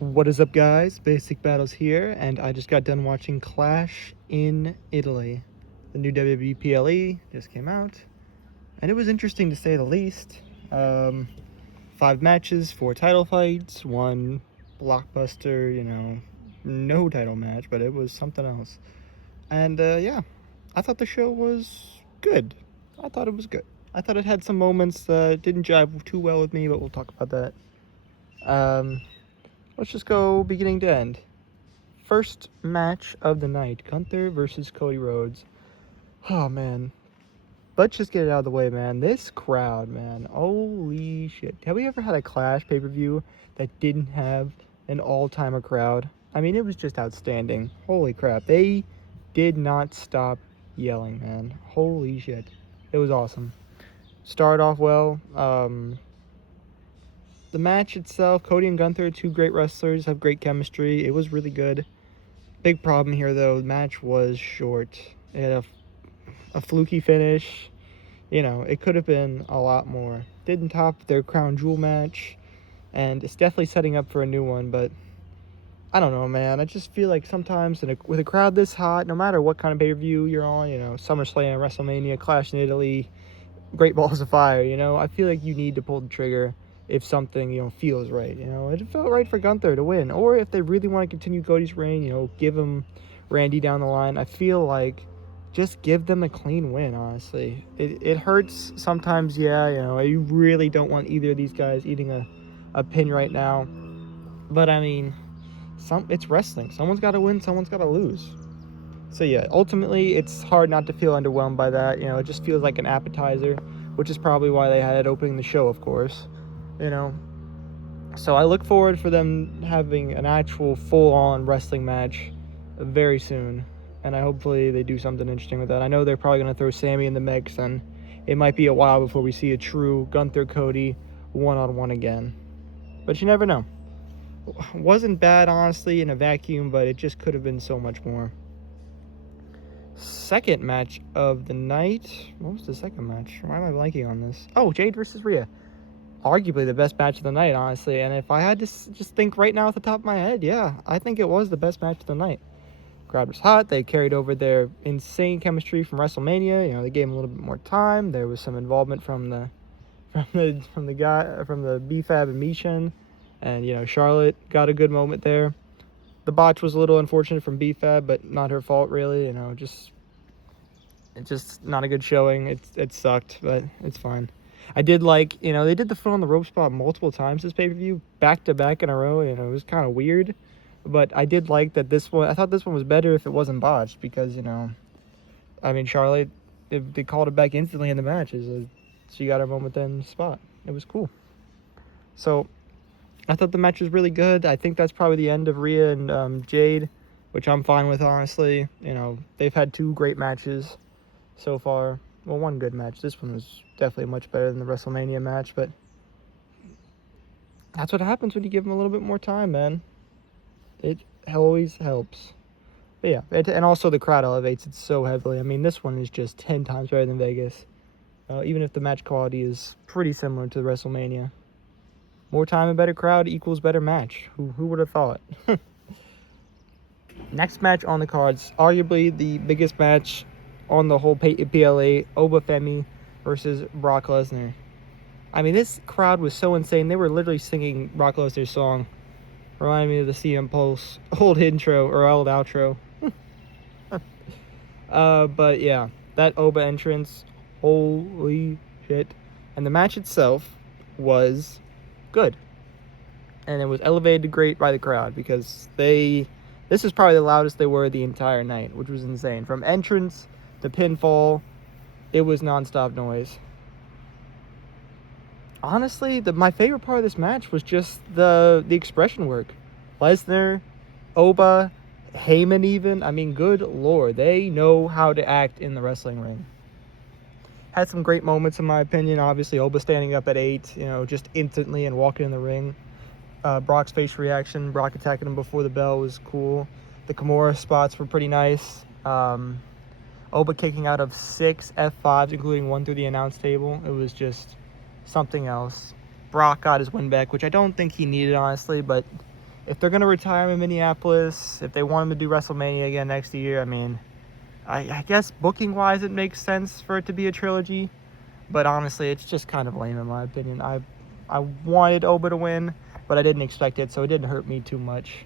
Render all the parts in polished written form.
What is up, guys? Basic Battles here, and I just got done watching Clash in Italy. The new WWE PLE just came out, and it was interesting to say the least. 5 matches, 4 title fights, one blockbuster, no title match, but it was something else. And yeah, I thought the show was good. I thought it was good. I thought it had some moments that didn't jive too well with me, but we'll talk about that. Let's just go beginning to end. First match of the night, Gunther versus Cody Rhodes. Oh, man. Let's just get it out of the way, man. This crowd, man. Holy shit. Have we ever had a Clash pay-per-view that didn't have an all-timer crowd? I mean, it was just outstanding. Holy crap. They did not stop yelling, man. Holy shit. It was awesome. Started off well. The match itself, Cody and Gunther, two great wrestlers, have great chemistry. It was really good. Big problem here, though. The match was short. It had a fluky finish. It could have been a lot more. Didn't top their crown jewel match, and it's definitely setting up for a new one, but I don't know, man. I just feel like sometimes with a crowd this hot, no matter what kind of pay-per-view you're on, SummerSlam, WrestleMania, Clash in Italy, Great Balls of Fire, I feel like you need to pull the trigger if something, feels right. It felt right for Gunther to win. Or if they really want to continue Cody's reign, give him Randy down the line. I feel like just give them a clean win, honestly. It hurts sometimes, yeah, you really don't want either of these guys eating a pin right now. But, I mean, it's wrestling. Someone's got to win, someone's got to lose. So yeah, ultimately, it's hard not to feel underwhelmed by that. It just feels like an appetizer, which is probably why they had it opening the show, of course. So I look forward for them having an actual full-on wrestling match very soon, and hopefully they do something interesting with that. I know they're probably going to throw Sammy in the mix, and it might be a while before we see a true Gunther-Cody one-on-one again. But you never know. Wasn't bad, honestly, in a vacuum, but it just could have been so much more. Second match of the night. What was the second match? Why am I blanking on this? Oh, Jade versus Rhea. Arguably the best match of the night, honestly. And if I had to just think right now at the top of my head, yeah, I think it was the best match of the night. Crowd was hot. They carried over their insane chemistry from WrestleMania. They gave them a little bit more time. There was some involvement from the B-Fab and Michin, and Charlotte got a good moment there. The botch was a little unfortunate from B-Fab, but not her fault, really. It's just not a good showing. It sucked, but it's fine. I did like, they did the foot on the rope spot multiple times this pay-per-view, back-to-back in a row. It was kind of weird, but I did like that this one. I thought this one was better if it wasn't botched because, Charlotte, they called it back instantly in the match. She got her moment then spot. It was cool. So I thought the match was really good. I think that's probably the end of Rhea and Jade, which I'm fine with, honestly. They've had 2 great matches so far. Well, 1 good match. This one was definitely much better than the WrestleMania match, but that's what happens when you give them a little bit more time, man. It always helps. But yeah, and also the crowd elevates it so heavily. This one is just 10 times better than Vegas, even if the match quality is pretty similar to WrestleMania. More time and better crowd equals better match. Who would have thought? Next match on the cards, arguably the biggest match on the whole PLA, Oba Femi versus Brock Lesnar. This crowd was so insane. They were literally singing Brock Lesnar's song. Reminded me of the CM Pulse old intro or old outro. But yeah, that Oba entrance, holy shit. And the match itself was good. And it was elevated to great by the crowd because this is probably the loudest they were the entire night, which was insane. From entrance to pinfall, it was nonstop noise. Honestly, my favorite part of this match was just the expression work. Lesnar, Oba, Heyman even. Good lord, they know how to act in the wrestling ring. Had some great moments in my opinion. Obviously, Oba standing up at 8, just instantly and walking in the ring. Brock's face reaction, Brock attacking him before the bell was cool. The Kimura spots were pretty nice. Oba kicking out of 6 F5s, including 1 through the announce table. It was just something else. Brock got his win back, which I don't think he needed, honestly, but if they're going to retire him in Minneapolis, if they want him to do WrestleMania again next year, I mean, I guess booking-wise it makes sense for it to be a trilogy. But honestly, it's just kind of lame in my opinion. I wanted Oba to win, but I didn't expect it, so it didn't hurt me too much.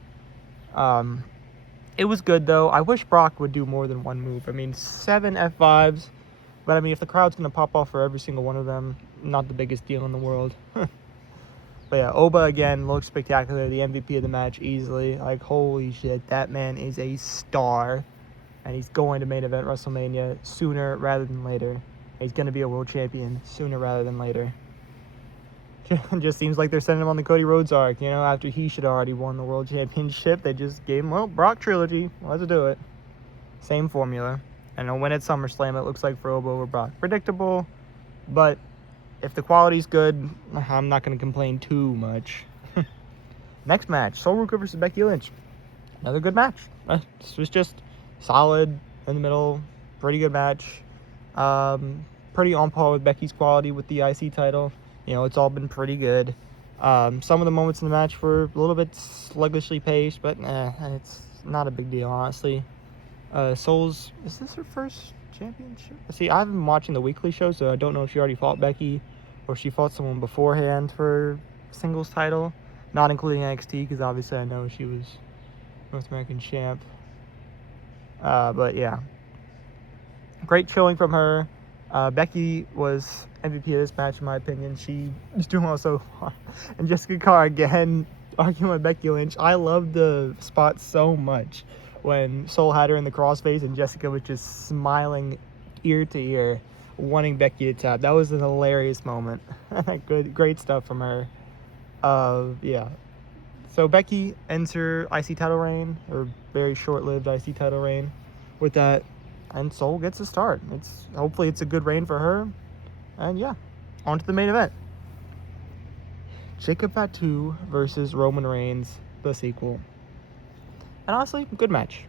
It was good, though. I wish Brock would do more than one move. I mean, 7 F5s, but I mean, if the crowd's going to pop off for every single one of them, not the biggest deal in the world. But yeah, Oba again looked spectacular. The MVP of the match easily. Like, holy shit, that man is a star. And he's going to main event WrestleMania sooner rather than later. He's going to be a world champion sooner rather than later. It just seems like they're sending him on the Cody Rhodes arc, you know, after he should have already won the world championship. They just gave him, well, Brock trilogy. Let's do it. Same formula. And he'll win at SummerSlam, it looks like, for Oba over Brock. Predictable, but if the quality's good, I'm not going to complain too much. Next match, Sol Ruca versus Becky Lynch. Another good match. This was just solid in the middle. Pretty good match. Pretty on par with Becky's quality with the IC title. You know, it's all been pretty good. Some of the moments in the match were a little bit sluggishly paced, but it's not a big deal, honestly. Sol's, is this her first championship? See, I've been watching the weekly show, so I don't know if she already fought Becky or she fought someone beforehand for singles title, not including NXT, because obviously I know she was North American champ. But yeah, great showing from her. Becky was MVP of this match, in my opinion. She was doing well so far. And Jessica Carr again arguing with Becky Lynch. I loved the spot so much when Sol had her in the crossface and Jessica was just smiling ear to ear, wanting Becky to tap. That was an hilarious moment. Great stuff from her. Yeah. So Becky ends her IC title reign, or very short-lived IC title reign, with that, and Sol gets a start. Hopefully it's a good reign for her, and yeah, on to the main event. Jacob Fatu versus Roman Reigns, the sequel. And honestly, good match.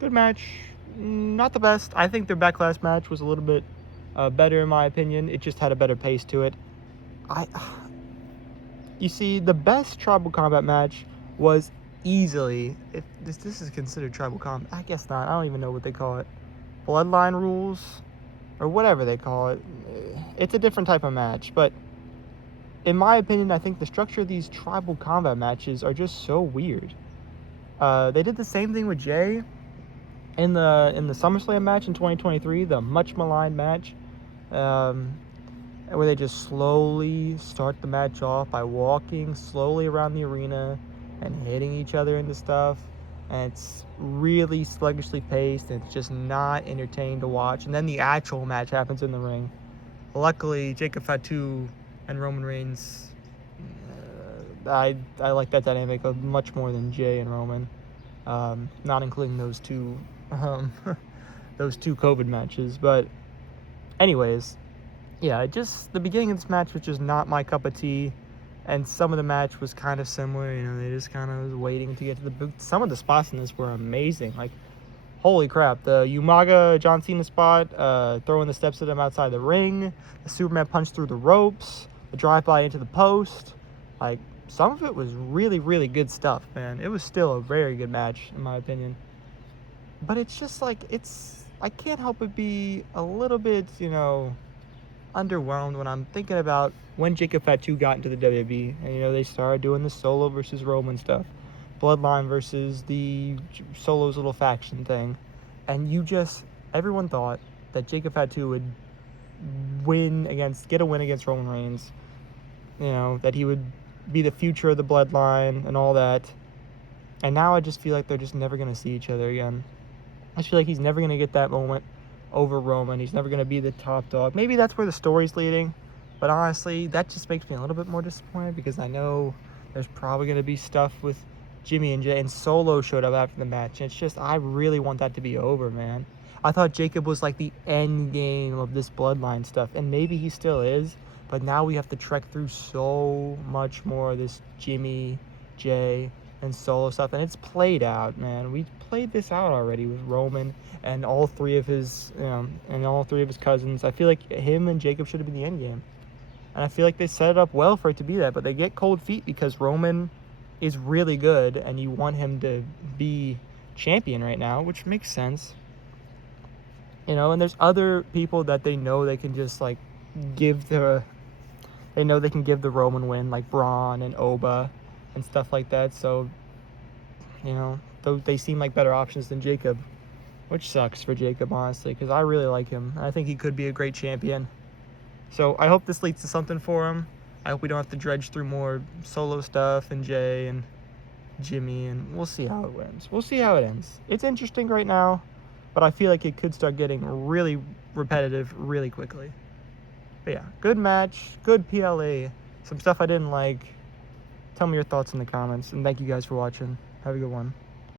Good match. Not the best. I think their Backlash match was a little bit better in my opinion. It just had a better pace to it. You see, the best Tribal Combat match was easily, if this is considered Tribal Combat, I guess not. I don't even know what they call it. Bloodline Rules, or whatever they call it. It's a different type of match, but in my opinion, I think the structure of these Tribal Combat matches are just so weird. They did the same thing with Jay in the SummerSlam match in 2023, the much maligned match, where they just slowly start the match off by walking slowly around the arena and hitting each other into stuff, and it's really sluggishly paced, and it's just not entertaining to watch. And then the actual match happens in the ring. Luckily, Jacob Fatu and Roman Reigns, I like that dynamic much more than Jay and Roman, not including those two COVID matches. But anyways, yeah, just the beginning of this match was just not my cup of tea, and some of the match was kind of similar. You know, they just kind of was waiting to get to the boot. Some of the spots in this were amazing. Like, holy crap, the Umaga John Cena spot, throwing the steps at him outside the ring, the Superman punch through the ropes, the drive-by into the post. Like, some of it was really, really good stuff, man. It was still a very good match, in my opinion. But it's just like, I can't help but be a little bit, you know, underwhelmed when I'm thinking about when Jacob Fatu got into the WWE, and you know, they started doing the Solo versus Roman stuff, Bloodline versus the Solo's little faction thing, and everyone thought that Jacob Fatu would get a win against Roman Reigns, you know, that he would be the future of the Bloodline and all that, and now I just feel like they're just never going to see each other again. I just feel like he's never going to get that moment over Roman. He's never going to be the top dog. Maybe that's where the story's leading, but honestly, that just makes me a little bit more disappointed, because I know there's probably going to be stuff with Jimmy and Jay, and Solo showed up after the match, and it's just, I really want that to be over, man. I thought Jacob was like the end game of this Bloodline stuff, and maybe he still is, but now we have to trek through so much more of this Jimmy, Jay, and Solo stuff, and it's played out, man. We played this out already with Roman and all three of his cousins. I feel like him and Jacob should have been the end game, and I feel like they set it up well for it to be that, but they get cold feet because Roman is really good and you want him to be champion right now, which makes sense. You know, and there's other people that they know they can just like give the Roman win, like Braun and Oba and stuff like that. So, you know, they seem like better options than Jacob, which sucks for Jacob, honestly, because I really like him. I think he could be a great champion. So I hope this leads to something for him. I hope we don't have to dredge through more solo stuff and Jay and Jimmy, and we'll see how it ends. We'll see how it ends. It's interesting right now, but I feel like it could start getting really repetitive really quickly. But yeah, good match, good PLE. Some stuff I didn't like. Tell me your thoughts in the comments, and thank you guys for watching. Have a good one.